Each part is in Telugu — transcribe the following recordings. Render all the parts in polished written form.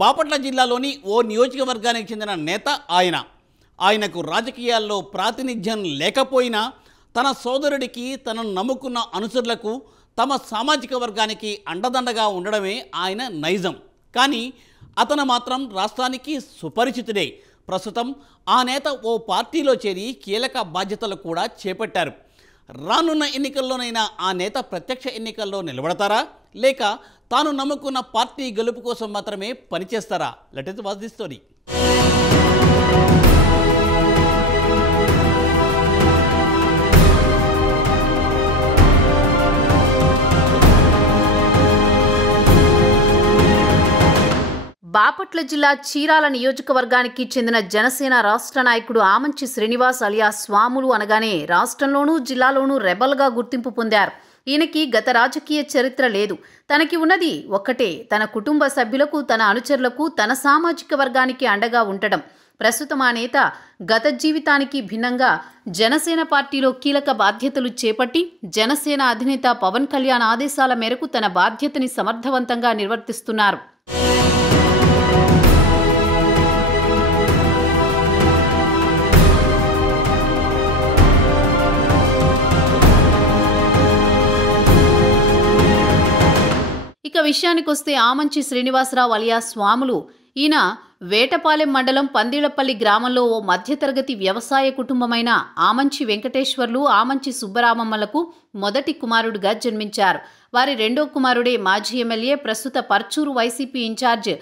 బాపట్ల జిల్లాలోని ఓ నియోజకవర్గానికి చెందిన నేత ఆయనకు రాజకీయాల్లో ప్రాతినిధ్యం లేకపోయినా తన సోదరుడికి తనను నమ్ముకున్న అనుచరులకు తమ సామాజిక వర్గానికి అండదండగా ఉండడమే ఆయన నైజం. కానీ అతను మాత్రం రాష్ట్రానికి సుపరిచితుడే. ప్రస్తుతం ఆ నేత ఓ పార్టీలో చేరి కీలక బాధ్యతలు కూడా చేపట్టారు. రానున్న ఎన్నికల్లోనైనా ఆ నేత ప్రత్యక్ష ఎన్నికల్లో నిలబడతారా, లేక తాను నమ్ముకున్న పార్టీ గెలుపు కోసం మాత్రమే పనిచేస్తారా? Let us watch this story. Bapatla జిల్లా చీరాల నియోజకవర్గానికి చెందిన జనసేన రాష్ట్ర నాయకుడు ఆమంచి శ్రీనివాస్ అలియాస్ స్వాములు అనగానే రాష్ట్రంలోనూ జిల్లాలోనూ రెబల్గా గుర్తింపు పొందారు. ఈయనకి గత రాజకీయ చరిత్ర లేదు. తనకి ఉన్నది ఒక్కటే, తన కుటుంబ సభ్యులకు, తన అనుచరులకు, తన సామాజిక వర్గానికి అండగా ఉండటం. ప్రస్తుతం ఆ నేత గత జీవితానికి భిన్నంగా జనసేన పార్టీలో కీలక బాధ్యతలు చేపట్టి జనసేన అధినేత పవన్ కళ్యాణ్ ఆదేశాల మేరకు తన బాధ్యతని సమర్థవంతంగా నిర్వర్తిస్తున్నారు. ఇక విషయానికొస్తే ఆమంచి శ్రీనివాసరావు అలియాస్ స్వాములు ఈయన వేటపాలెం మండలం పందిళ్లపల్లి గ్రామంలో ఓ మధ్యతరగతి వ్యవసాయ కుటుంబమైన ఆమంచి వెంకటేశ్వర్లు, ఆమంచి సుబ్బరామమ్మలకు మొదటి కుమారుడిగా జన్మించారు. వారి రెండో కుమారుడే మాజీ ఎమ్మెల్యే, ప్రస్తుత పర్చూరు వైసీపీ ఇన్ఛార్జ్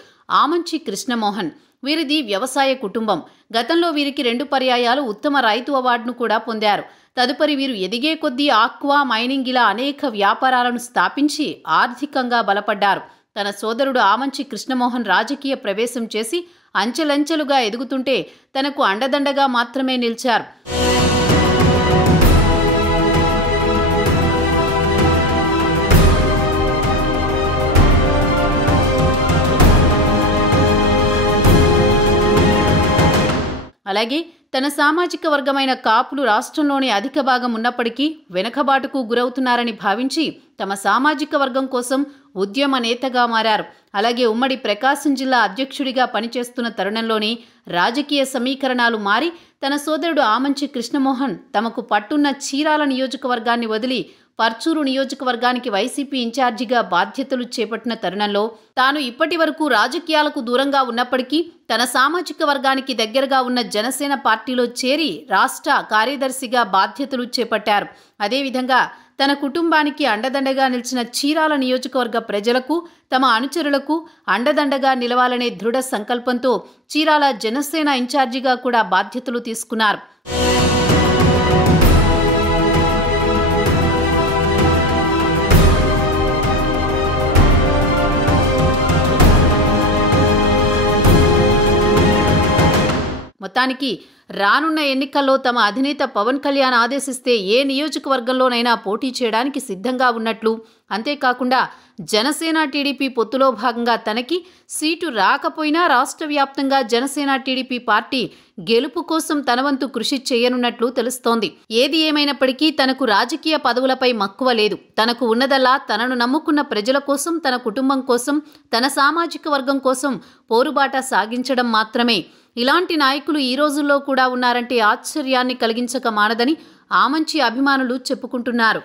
ఆమంచి కృష్ణమోహన్. వీరిది వ్యవసాయ కుటుంబం. గతంలో వీరికి 2 పర్యాయాలు ఉత్తమ రైతు అవార్డును కూడా పొందారు. తదుపరి వీరు ఎదిగే కొద్దీ ఆక్వా, మైనింగ్ ఇలా అనేక వ్యాపారాలను స్థాపించి ఆర్థికంగా బలపడ్డారు. తన సోదరుడు ఆమంచి కృష్ణమోహన్ రాజకీయ ప్రవేశం చేసి అంచెలంచెలుగా ఎదుగుతుంటే తనకు అండదండగా మాత్రమే నిలిచారు. అలాగే తన సామాజిక వర్గమైన కాపులు రాష్ట్రంలోని అధిక భాగం ఉన్నప్పటికీ వెనకబాటుకు గురవుతున్నారని భావించి తమ సామాజిక వర్గం కోసం ఉద్యమ నేతగా మారారు. అలాగే ఉమ్మడి ప్రకాశం జిల్లా అధ్యక్షుడిగా పనిచేస్తున్న తరుణంలోని రాజకీయ సమీకరణాలు మారి తన సోదరుడు ఆమంచి కృష్ణమోహన్ తమకు పట్టున్న చీరాల నియోజకవర్గాన్ని వదిలి పర్చూరు నియోజకవర్గానికి వైసీపీ ఇన్ఛార్జిగా బాధ్యతలు చేపట్టిన తరుణంలో తాను ఇప్పటి వరకు రాజకీయాలకు దూరంగా ఉన్నప్పటికీ తన సామాజిక వర్గానికి దగ్గరగా ఉన్న జనసేన పార్టీలో చేరి రాష్ట్ర కార్యదర్శిగా బాధ్యతలు చేపట్టారు. అదేవిధంగా తన కుటుంబానికి అండదండగా నిలిచిన చీరాల నియోజకవర్గ ప్రజలకు, తమ అనుచరులకు అండదండగా నిలవాలనే దృఢ సంకల్పంతో చీరాల జనసేన ఇన్ఛార్జిగా కూడా బాధ్యతలు తీసుకున్నారు. మొత్తానికి రానున్న ఎన్నికల్లో తమ అధినేత పవన్ కళ్యాణ్ ఆదేశిస్తే ఏ నియోజకవర్గంలోనైనా పోటీ చేయడానికి సిద్ధంగా ఉన్నట్లు, అంతేకాకుండా జనసేన టీడీపీ పొత్తులో భాగంగా తనకి సీటు రాకపోయినా రాష్ట్ర వ్యాప్తంగా జనసేన టీడీపీ పార్టీ గెలుపు కోసం తన వంతు కృషి చేయనున్నట్లు తెలుస్తోంది. ఏది ఏమైనప్పటికీ తనకు రాజకీయ పదవులపై మక్కువ లేదు. తనకు ఉన్నదల్లా తనను నమ్ముకున్న ప్రజల కోసం, తన కుటుంబం కోసం, తన సామాజిక వర్గం కోసం పోరుబాట సాగించడం మాత్రమే. ఇలాంటి నాయకులు ఈ రోజుల్లో కూడా ఉన్నారంటే ఆశ్చర్యాన్ని కలిగించక మానదని ఆమంచి అభిమానులు చెప్పుకుంటున్నారు.